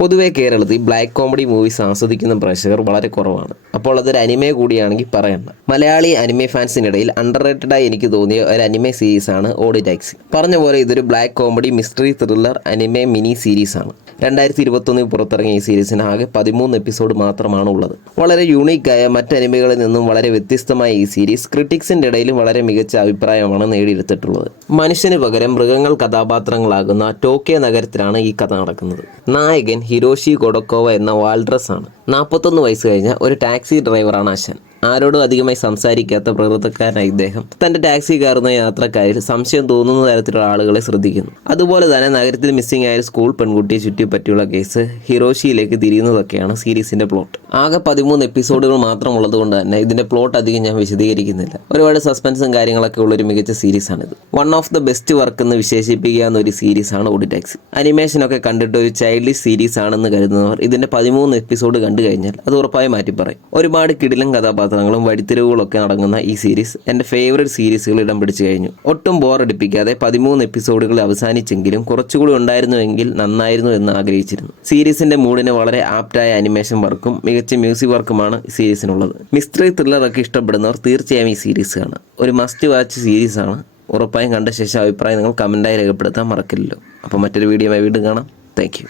പൊതുവെ കേരളത്തിൽ black comedy movies ആസ്വദിക്കുന്ന പ്രേക്ഷകർ വളരെ കുറവാണ്. അപ്പോൾ അതൊരു അനിമെ കൂടിയാണെങ്കിൽ പറയണ്ട. മലയാളി അനിമെ ഫാൻസിനിടയിൽ അണ്ടർ റേറ്റഡായി എനിക്ക് തോന്നിയ ഒരു അനിമെ സീരീസാണ് ഓഡ് ടാക്സി. പറഞ്ഞ പോലെ ഇതൊരു black comedy mystery thriller anime mini സീരീസാണ്. 2021 പുറത്തിറങ്ങിയ ഈ സീരീസിന് ആകെ 13 എപ്പിസോഡ് മാത്രമാണ് ഉള്ളത്. വളരെ യൂണീക്കായ മറ്റ് അനിമകളിൽ നിന്നും വളരെ വ്യത്യസ്തമായ ഈ സീരീസ് ക്രിട്ടിക്സിൻ്റെ ഇടയിലും വളരെ മികച്ച അഭിപ്രായമാണ് നേടിയെടുത്തിട്ടുള്ളത്. മനുഷ്യന് പകരം മൃഗങ്ങൾ കഥാപാത്രങ്ങളാകുന്ന ടോക്കിയോ നഗരത്തിലാണ് ഈ കഥ നടക്കുന്നത്. നായകൻ ഹിരോഷി കൊഡോക്കോവ എന്ന വാൾഡ്രസ് ആണ്. 41 വയസ്സ് കഴിഞ്ഞ ഒരു ടാക്സി ഡ്രൈവറാണ് ആശാൻ. ആരോടും അധികമായി സംസാരിക്കാത്ത പ്രകൃതക്കാരനായ ഇദ്ദേഹം തൻ്റെ ടാക്സി കയറുന്ന യാത്രക്കാരിൽ സംശയം തോന്നുന്ന തരത്തിലുള്ള ആളുകളെ ശ്രദ്ധിക്കുന്നു. അതുപോലെ തന്നെ നഗരത്തിൽ മിസ്സിംഗ് ആയ സ്കൂൾ പെൺകുട്ടിയെ ചുറ്റിപ്പറ്റിയുള്ള കേസ് ഹിരോഷിയിലേക്ക് തിരിയുന്നതൊക്കെയാണ് സീരീസിന്റെ പ്ലോട്ട്. ആകെ 13 എപ്പിസോഡുകൾ മാത്രമുള്ളത് കൊണ്ട് തന്നെ ഇതിന്റെ പ്ലോട്ട് അധികം ഞാൻ വിശദീകരിക്കുന്നില്ല. ഒരുപാട് സസ്പെൻസും കാര്യങ്ങളൊക്കെ ഉള്ളൊരു മികച്ച സീരീസാണിത്. One of the best work എന്ന് വിശേഷിപ്പിക്കാവുന്ന ഒരു സീരീസാണ് ഓഡ് ടാക്സി. അനിമേഷനൊക്കെ കണ്ടിട്ട് ഒരു ചൈൽഡിഷ് സീരീസ് ആണെന്ന് കരുതുന്നവർ ഇതിന്റെ 13 എപ്പിസോഡ് കണ്ടു കഴിഞ്ഞാൽ അത് ഉറപ്പായി മാറ്റി പറയും. ഒരുപാട് കിടിലൻ കഥാപാത്രങ്ങളും വഴിത്തിരിവുകളൊക്കെ അടങ്ങുന്ന ഈ സീരീസ് എൻ്റെ ഫേവറേറ്റ് സീരീസുകൾ ഇടം പിടിച്ചു കഴിഞ്ഞു. ഒട്ടും ബോറടിപ്പിക്കാതെ 13 എപ്പിസോഡുകൾ അവസാനിച്ചെങ്കിലും കുറച്ചുകൂടി ഉണ്ടായിരുന്നുവെങ്കിൽ നന്നായിരുന്നു എന്ന് ആഗ്രഹിച്ചിരുന്നു. സീരീസിന്റെ മൂഡിന് വളരെ ആപ്റ്റായ അനിമേഷൻ വർക്കും മികച്ച മ്യൂസിക് വർക്കുമാണ് സീരീസിനുള്ളത്. മിസ്റ്ററി ത്രില്ലറൊക്കെ ഇഷ്ടപ്പെടുന്നവർ തീർച്ചയായും ഈ സീരീസ് കാണുക. ഒരു മസ്റ്റ് വാച്ച് സീരീസാണ്. ഉറപ്പായും കണ്ട ശേഷം അഭിപ്രായം നിങ്ങൾ കമൻറ്റായി രേഖപ്പെടുത്താൻ മറക്കില്ലല്ലോ. അപ്പോൾ മറ്റൊരു വീഡിയോയുമായി വീണ്ടും കാണാം. Thank you.